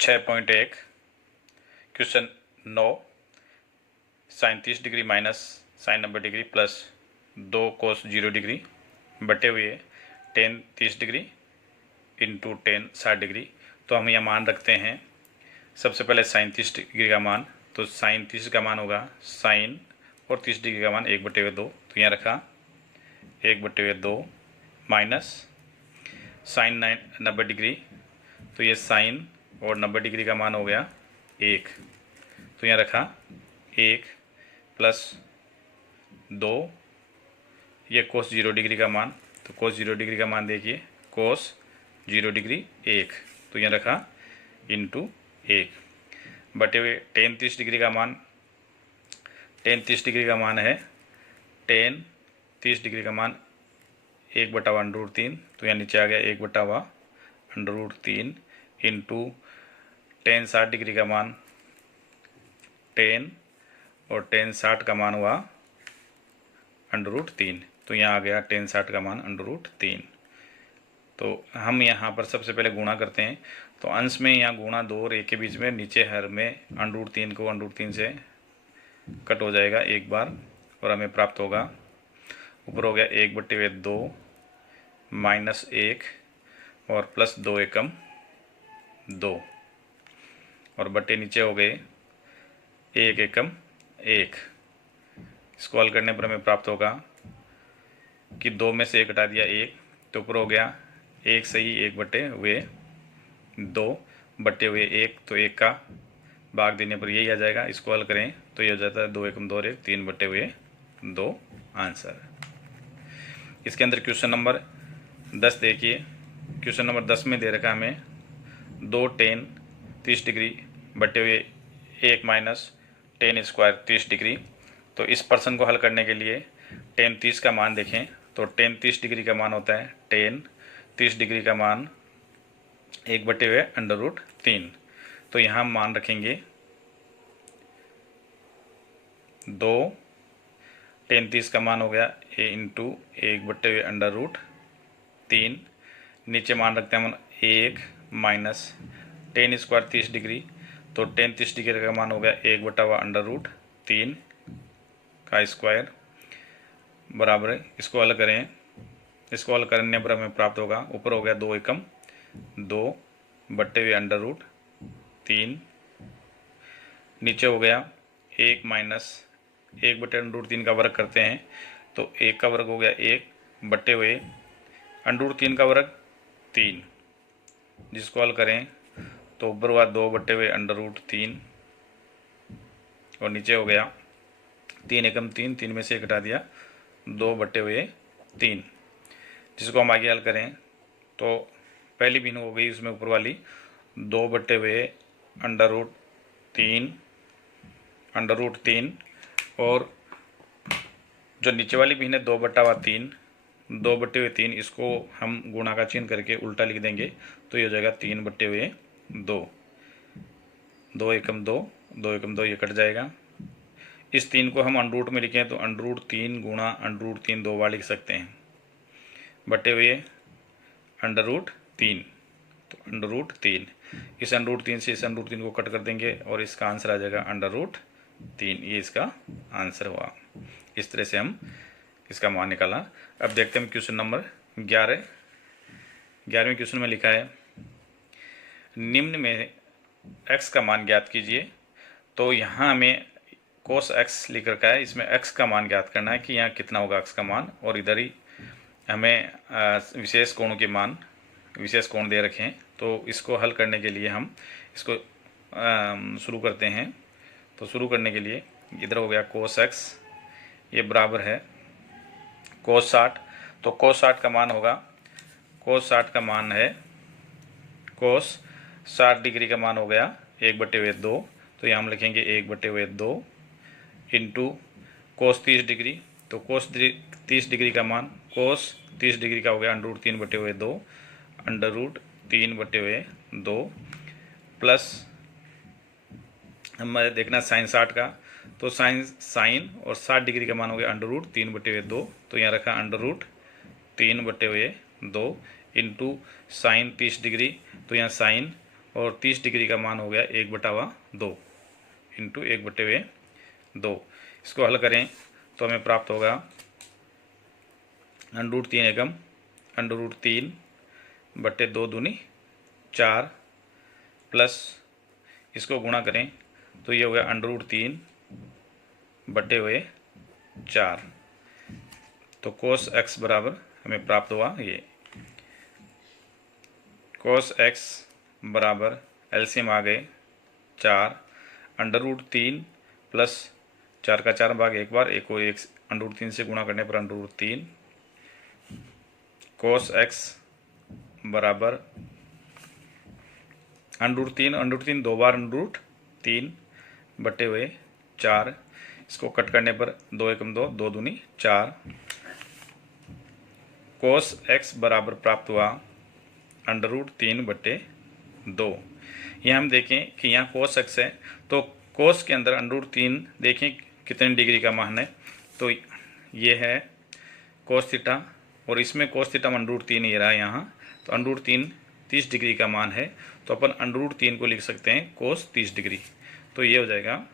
6.1 question 9 sine 30 degree minus sine 90 degree plus 2 cos 0 degree बटे हुए tan 30 degree into tan 60 degree. तो हम यह मान रखते हैं सबसे पहले साइन 30 डिग्री का मान, तो साइन 30 का मान होगा साइन और 30 डिग्री का मान 1/2। तो यहाँ रखा 1/2 माइनस साइन 90 डिग्री, तो ये साइन और 90 डिग्री का मान हो गया 1। तो यहाँ रखा 1 प्लस 2, ये कोस 0 डिग्री का मान, तो कोस 0 डिग्री का मान देखिए कोस 0 डिग्री 1। तो यहाँ रखा इंटू 1 बटे हुए टेन 30 डिग्री का मान, टेन 30 डिग्री का मान है टेन 30 डिग्री का मान 1/√3। तो यहाँ नीचे आ गया 1/√3 इंटू टेन 60 डिग्री का मान, टेन और टेन 60 का मान हुआ √3। तो यहाँ आ गया टेन 60 का मान √3। तो हम यहाँ पर सबसे पहले गुणा करते हैं, तो अंश में यहाँ गुणा 2 और 1 के बीच में, नीचे हर में √3 को √3 से कट हो जाएगा एक बार और हमें प्राप्त होगा, ऊपर हो गया 1/2 माइनस 1 और प्लस 2 एकम 2 और बटे नीचे हो गए 1 एकम 1। इसको हल करने पर हमें प्राप्त होगा कि 2 में से 1 हटा दिया 1, तो ऊपर हो गया 1 सही 1/2 बटे हुए 1, तो 1 का भाग देने पर यही आ जाएगा। इसको हल करें तो ये हो जाता है 2 एकम 2 और 1 3/2 आंसर। इसके अंदर क्वेश्चन नंबर 10 देखिए, क्वेश्चन नंबर 10 में दे रखा हमें 2 टेन 30 डिग्री बटे हुए 1 माइनस टेन स्क्वायर 30 डिग्री। तो इस प्रश्न को हल करने के लिए टेन 30 का मान देखें, तो टेन 30 डिग्री का मान होता है टेन 30 डिग्री का मान 1/√3। तो यहाँ हम मान रखेंगे 2 टेन 30 का मान हो गया इंटू 1/√3, नीचे मान रखते हैं हम 1 माइनस टेन स्क्वायर 30 डिग्री, तो टेन 30 डिग्री का मान हो गया 1/√3 का स्क्वायर बराबर है। इसको हल करें, इसको हल करने पर हमें प्राप्त होगा, ऊपर हो गया 2 एकम 2 बटे हुए √3, नीचे हो गया 1 माइनस 1/√3 का वर्ग करते हैं, तो 1 का वर्ग हो गया 1 बटे हुए √3 का वर्ग 3। जिसको हल करें तो ऊपर हुआ 2 बटे हुए √3 और नीचे हो गया 3 एकम 3, 3 में से 1 हटा दिया 2 बटे हुए 3। जिसको हम आगे हल करें तो पहली भिन्न हो गई उसमें ऊपर वाली 2 बटे हुए √3 और जो नीचे वाली भिन्न है 2/3, 2 बटे हुए 3, इसको हम गुणा का चिन्ह करके उल्टा लिख देंगे, तो ये हो जाएगा 3/2। 2 एकम 2, 2 एकम 2 ये कट जाएगा। इस 3 को हम अंडरूट में लिखें तो √3 गुणा √3 2 बार लिख सकते हैं, बटे हुए √3, तो √3, इस √3 से इस √3 को कट कर देंगे और इसका आंसर आ जाएगा √3। ये इसका आंसर हुआ। इस तरह से हम इसका मान निकाला। अब देखते हैं क्वेश्चन नंबर 11। 11वें क्वेश्चन में लिखा है निम्न में x का मान ज्ञात कीजिए। तो यहाँ हमें cos x लिख रखा है, इसमें x का मान ज्ञात करना है कि यहाँ कितना होगा x का मान, और इधर ही हमें विशेष कोणों के मान, विशेष कोण दे रखे हैं। तो इसको हल करने के लिए हम इसको शुरू करते हैं। तो शुरू करने के लिए इधर हो गया cos x, ये बराबर है cos 60। तो cos 60 का मान होगा, cos 60 का मान है cos 60 डिग्री का मान हो गया 1/2। तो यहाँ हम लिखेंगे 1/2 इंटू cos 30 डिग्री, तो cos 30 डिग्री का मान cos 30 डिग्री का हो गया √3/2 √3/2 प्लस हमारे देखना साइन 60 का, तो साइन और 60 डिग्री का मान हो गया √3/2। तो यहाँ रखा √3/2 इंटू साइन 30 डिग्री, तो यहाँ साइन और 30 डिग्री का मान हो गया 1/2 इंटू 1/2। इसको हल करें तो हमें प्राप्त होगा √3 एकम √3/2 दूनी 4 प्लस इसको गुणा करें तो ये हो गया √3/4। तो cos x बराबर हमें प्राप्त हुआ ये cos x बराबर एलसीएम आ गए 4 √3 प्लस 4 का 4 भाग एक बार, एक को 1 √3 से गुणा करने पर √3 cos x बराबर √3 दो बार √3/4। इसको कट करने पर 2 एकम 2, 2 दूनी 4। cos x बराबर प्राप्त हुआ √3/2। यहाँ हम देखें कि यहाँ cos x है तो cos के अंदर √3 देखें कितने डिग्री का मान है, तो ये है cos थीटा और इसमें cos थीटा √3 ये रहा यहाँ, तो √3 30 डिग्री का मान है, तो अपन √3 को लिख सकते हैं cos 30 डिग्री। तो ये हो जाएगा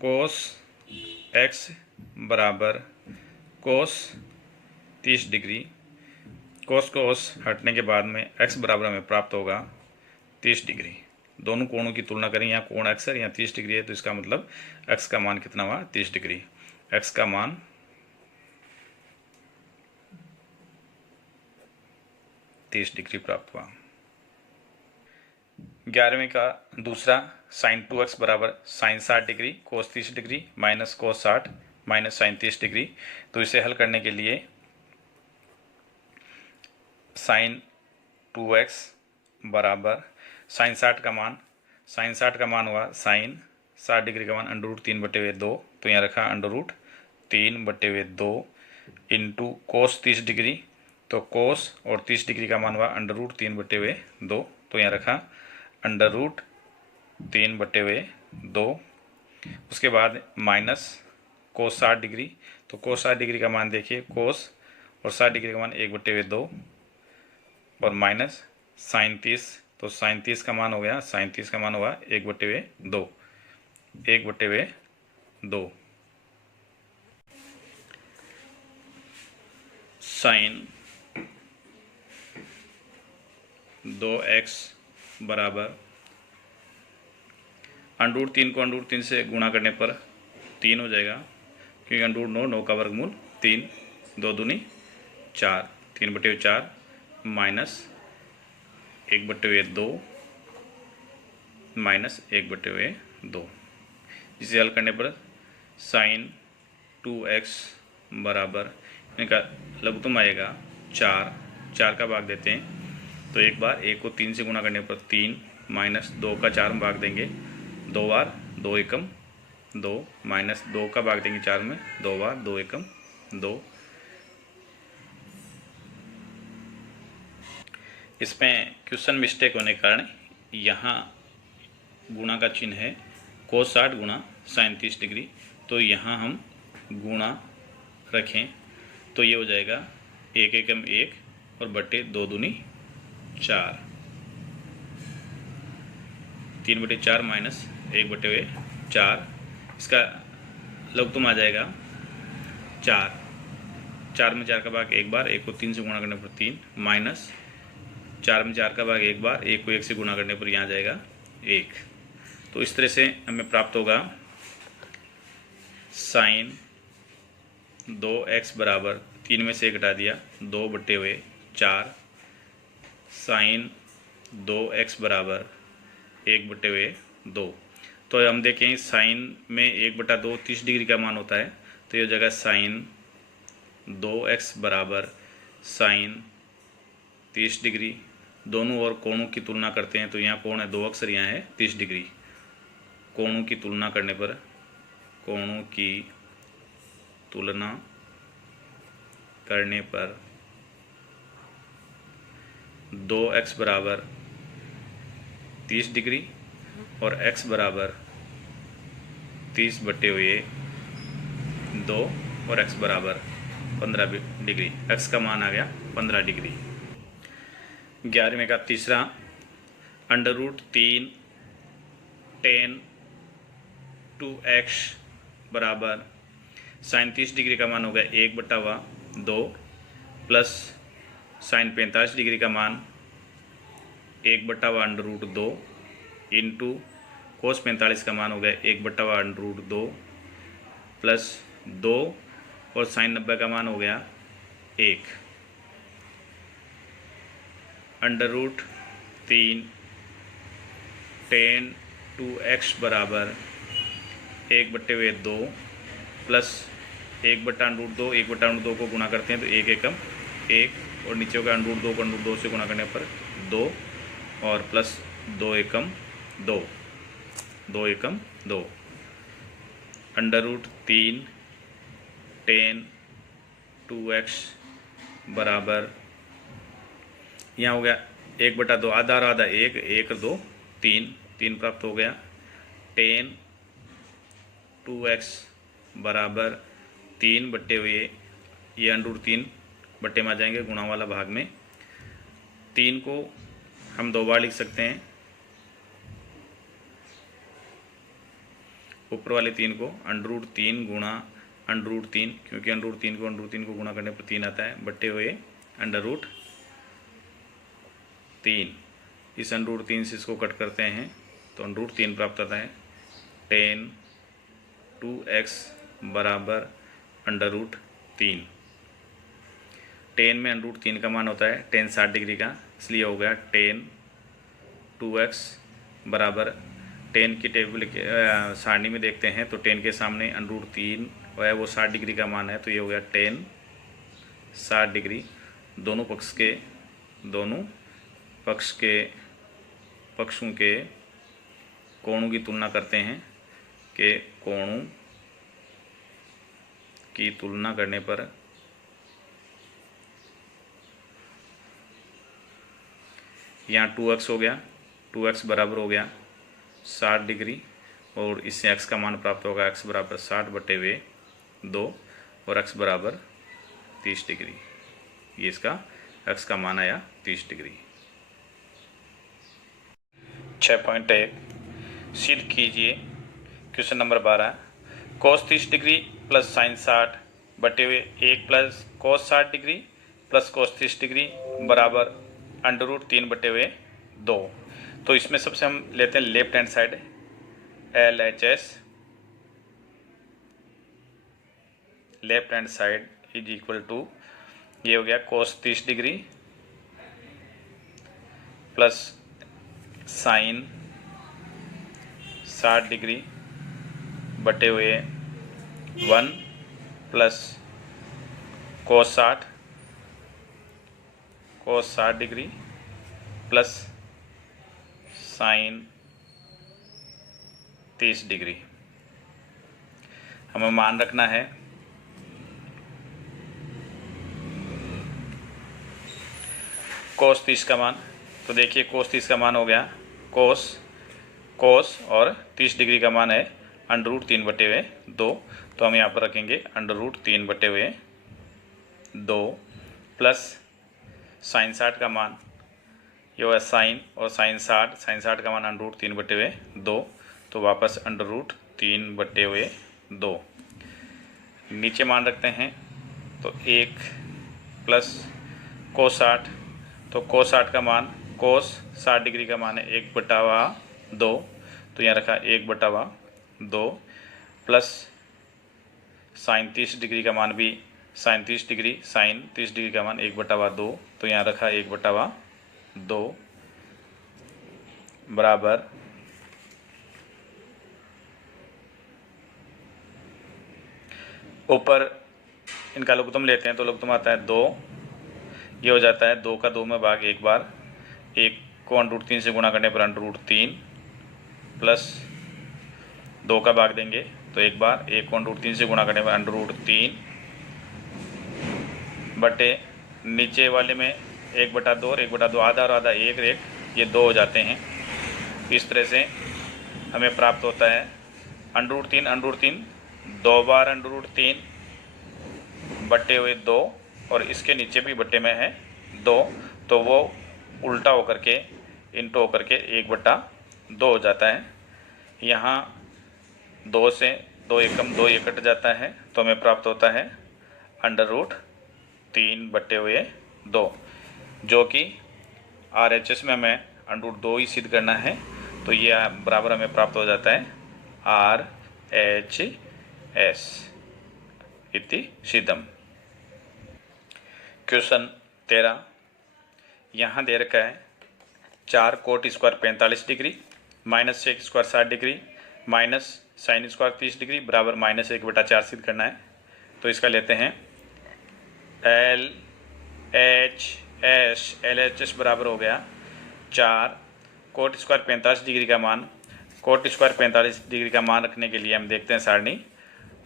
cos x बराबर cos 30 डिग्री। cos हटने के बाद में x बराबर हमें प्राप्त होगा 30 डिग्री। दोनों कोणों की तुलना करें, यहाँ कोण x है, यहाँ 30 डिग्री है, तो इसका मतलब x का मान कितना हुआ 30 डिग्री। x का मान 30 डिग्री प्राप्त हुआ। 11वें का दूसरा sin 2x बराबर sin 60 degree cos 30 degree minus cos 60 minus sin 30 degree. तो इसे हल करने के लिए sin 2x बराबर sin 60 का मान हुआ sin 60 डिग्री का मान √3/2, तो यहाँ रखा √3/2 इंटू cos 30 डिग्री, तो cos और 30 डिग्री का मान हुआ √3/2, तो यहाँ रखा √3/2। उसके बाद माइनस cos 60 डिग्री, तो cos 60 डिग्री का मान देखिए cos और 60 डिग्री का मान 1/2 और माइनस sin 30, तो sin 30 का मान हो गया 1/2। sin 2x बराबर √3 को √3 से गुणा करने पर 3 हो जाएगा, क्योंकि √9 का वर्गमूल 3, 2 दूनी 4, 3/4 माइनस 1/2 माइनस 1/2। इसे हल करने पर sin 2x बराबर इनका लघुत्तम आएगा 4 का भाग देते हैं, तो एक बार 1 को 3 से गुणा करने पर 3 माइनस 2 का 4 में भाग देंगे 2 बार, 2 एकम 2 माइनस 2 का भाग देंगे 4 में 2 बार, 2 एकम 2। इसमें क्वेश्चन मिस्टेक होने के कारण यहाँ गुणा का चिन्ह है cos 60 गुणा sin 30 डिग्री, तो यहाँ हम गुणा रखें तो ये हो जाएगा 1 एकम 1 और बटे 2 दूनी 4, 3/4 माइनस 1/4। इसका लघुत्तम आ जाएगा 4 में 4 का भाग एक बार, 1 को 3 से गुणा करने पर 3 माइनस 4 में 4 का भाग एक बार, 1 को 1 से गुणा करने पर यहाँ आ जाएगा 1। तो इस तरह से हमें प्राप्त होगा sin 2x बराबर 3 में से 1 घटा दिया 2/4 sin 2x बराबर 1/2। तो हम देखें साइन में 1/2 30 डिग्री का मान होता है, तो ये जगह sin 2x बराबर sin 30 डिग्री। दोनों और कोणों की तुलना करते हैं, तो यहाँ कोण है 2 अक्षर, यहाँ है 30 डिग्री। कोणों की तुलना करने पर 2x बराबर 30 डिग्री और x बराबर 30/2 और x बराबर 15 डिग्री। x का मान आ गया 15 डिग्री। 11वें का तीसरा, √3 tan 2x बराबर साइन 30 डिग्री का मान हो गया 1/2 प्लस साइन 45 डिग्री का मान 1/√2 इंटू कोस 45 का मान हो गया 1/√2 प्लस 2 और साइन 90 का मान हो गया 1। √3 tan 2x बराबर 1/2 प्लस 1/√2, 1/2 को गुणा करते हैं तो 1 एकम 1 और नीचे होगा √2 को √2 से गुणा करने पर 2 और प्लस 2 एकम 2, 2 एकम 2। √3 tan 2x बराबर यहाँ हो गया 1/2, आधा और आधा 1, 1 2 3, 3 प्राप्त हो गया। tan 2x बराबर 3 बट्टे हुए ये √3 बट्टे में आ जाएंगे गुणा वाला भाग में। 3 को हम 2 बार लिख सकते हैं, ऊपर वाले 3 को √3 गुणा √3, क्योंकि √3 को गुणा करने पर 3 आता है, बट्टे हुए √3। इस √3 से इसको कट करते हैं तो √3 प्राप्त आता है। tan 2x बराबर √3। tan में √3 का मान होता है tan 60 डिग्री का, इसलिए हो गया tan 2x बराबर tan की टेबल सारणी में देखते हैं तो tan के सामने √3 है, वो 60 डिग्री का मान है, तो ये हो गया tan 60 डिग्री। दोनों पक्षों के कोणों की तुलना करते हैं कि कोणों की तुलना करने पर यहाँ 2x हो गया, 2x बराबर हो गया 60 डिग्री और इससे x का मान प्राप्त होगा, x बराबर 60/2 और x बराबर 30 डिग्री। ये इसका x का मान आया 30 डिग्री। 6.1 सिद्ध कीजिए। Question number 12, cos 30 degree plus sine 60 बटे हुए 1 plus cos 60 degree plus cos 30 degree बराबर √3 बटे हुए 2। तो इसमें सबसे हम लेते हैं left hand side, LHS left hand side is equal to, ये हो गया cos 30 degree plus sine 60 degree बटे हुए 1 plus cos 60 degree plus sine 30 degree. हमें मान रखना है cos 30 का मान, तो देखिए cos 30 का मान हो गया cos और 30 डिग्री का मान है √3 बटे हुए 2, तो हम यहाँ पर रखेंगे √3 बटे हुए 2 प्लस साइन 60 का मान, ये होगा साइन और साइन 60 का मान √3 बटे हुए 2, तो वापस √3 बटे हुए 2। नीचे मान रखते हैं तो 1 प्लस cos 60, तो cos 60 का मान, cos 60 डिग्री का मान है 1/2, तो यहाँ रखा 1/2 प्लस साइन 30 डिग्री का मान भी साइन 30 डिग्री का मान 1/2, तो यहाँ रखा 1/2 बराबर ऊपर इनका लघुत्तम लेते हैं तो लघुत्तम आता है 2, ये हो जाता है 2 का 2 में भाग एक बार, 1 को √3 से गुणा करने पर √3 प्लस 2 का भाग देंगे तो एक बार, 1 को √3 से गुणा करने पर √3 बटे नीचे वाले में 1/2 और 1/2 आधा और आधा 1, ये 2 हो जाते हैं। इस तरह से हमें प्राप्त होता है √3 2 बार √3 बटे हुए 2 और इसके नीचे भी बटे में है 2, तो वो उल्टा होकर के इंटू होकर के 1/2 हो जाता है। यहाँ 2 से 2 एकम 2 ये कट जाता है, तो हमें प्राप्त होता है √3/2, जो कि RHS में हमें √2 ही सिद्ध करना है, तो ये बराबर हमें प्राप्त हो जाता है RHS इति सिद्धम। क्वेश्चन 13, यहाँ दे रखा है 4 cot square 45 degree minus sec square 60 degree minus sine square 30 degree बराबर -1/4 सिद्ध करना है। तो इसका लेते हैं LHS बराबर हो गया 4 कोट स्क्वायर 45 डिग्री का मान। कोट स्क्वायर 45 डिग्री का मान रखने के लिए हम देखते हैं सारणी,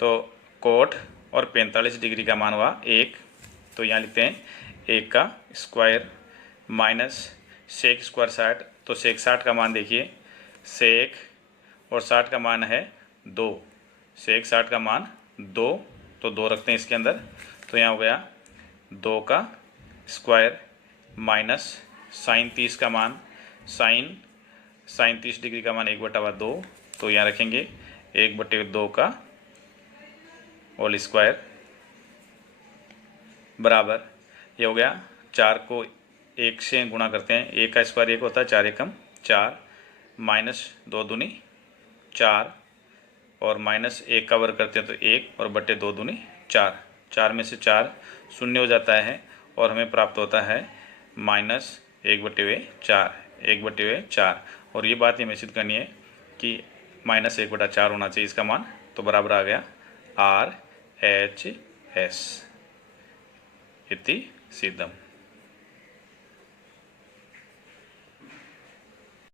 तो कोट और 45 डिग्री का मान हुआ 1, तो यहाँ लिखते हैं 1 का स्क्वायर माइनस सेक स्क्वायर 60, तो सेक 60 का मान देखिए, सेक और 60 का मान है 2, सेक 60 का मान 2, तो 2 रखते हैं इसके अंदर, तो यहाँ हो गया 2 का स्क्वायर माइनस साइन 30 का मान, साइन 30 डिग्री का मान 1/2, तो यहाँ रखेंगे 1/2 का होल स्क्वायर बराबर, ये हो गया 4 को 1 से गुणा करते हैं, 1 का स्क्वायर 1 होता है, 4 एकम 4 माइनस 2 दूनी 4 और माइनस 1 का वर्ग करते हैं तो 1 और बटे 2 दूनी 4, 4 में से 4 शून्य हो जाता है और हमें प्राप्त होता है -1/4, और ये बात हमें सिद्ध करनी है कि -1/4 होना चाहिए इसका मान, तो बराबर आ गया RHS इति सिद्धम।